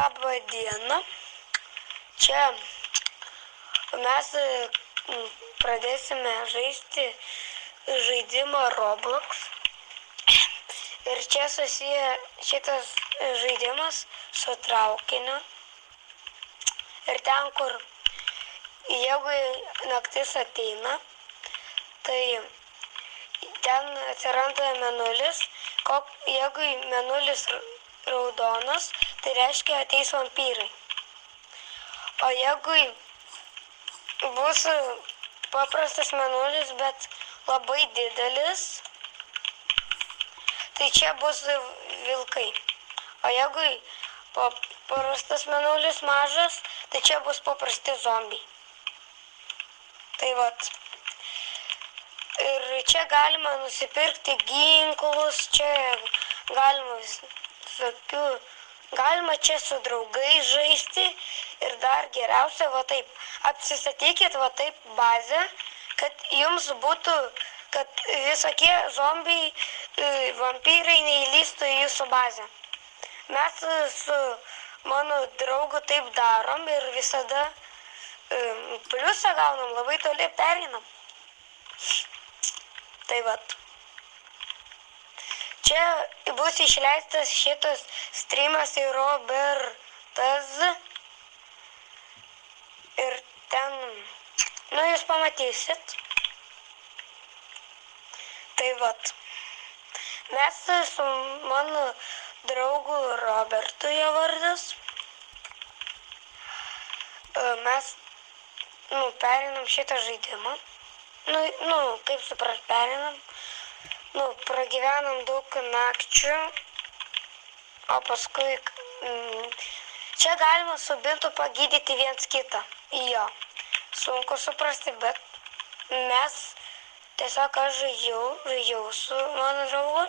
Labą dieną. Čia mes pradėsime žaisti žaidimą Roblox. Ir čia susiję šitas žaidimas su traukiniu. Ir ten, kur jeigu naktis ateina, tai ten atsiranda mėnulis. Jeigu mėnulis raudonas, tai reiškia ateis vampyrai. O jeigu bus paprastas mėnulis, bet labai didelis, tai čia bus vilkai. O jeigu paprastas mėnulis mažas, tai čia bus paprasti zombiai. Tai vat. Ir čia galima nusipirkti ginklus, čia galima čia su draugais žaisti. Ir dar geriausia, va taip, apsistatykit va taip bazę, kad jums būtų, kad visokie zombiai, vampyrai neįlystų į jūsų bazę. Mes su mano draugu taip darom ir visada pliusą gaunam, labai toli pereinam. Tai vat. Čia bus išleistas šitas streamas į Robertas. Ir ten, jūs pamatysit. Tai vat. Mes su mano draugu Robertu jo vardas. Mes, perinam šitą žaidimą. Kaip supras, perinam. Pragyvenam daug nakčių. O paskui čia galima su bintu pagydyti viens kitą. Jo. Sunku suprasti, bet mes tiesiog aš žaidžiau su mano draugu.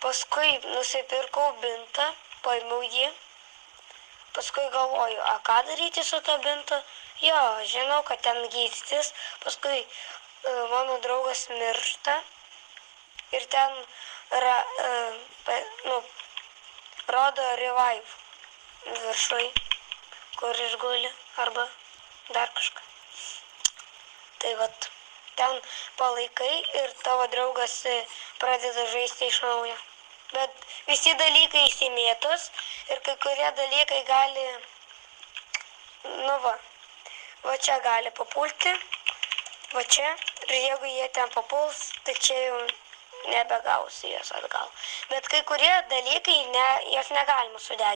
Paskui nusipirkau bintą, paėmiau jį. Paskui galvoju, ką daryti su to bintu? Jo, žinau, kad ten gydytis. Paskui mano draugas miršta. Ir ten rodo revive viršui, kur išguli arba dar kažką. Tai vat, ten palaikai ir tavo draugas pradeda žaisti iš naujo. Bet visi dalykai įsimėtos ir kai kurie dalykai gali, va čia gali papulti, va čia, ir jeigu jie ten papuls, tai čia jau nebegausi jos atgal. Bet kai kurie dalykai, jos negalima sudeginti.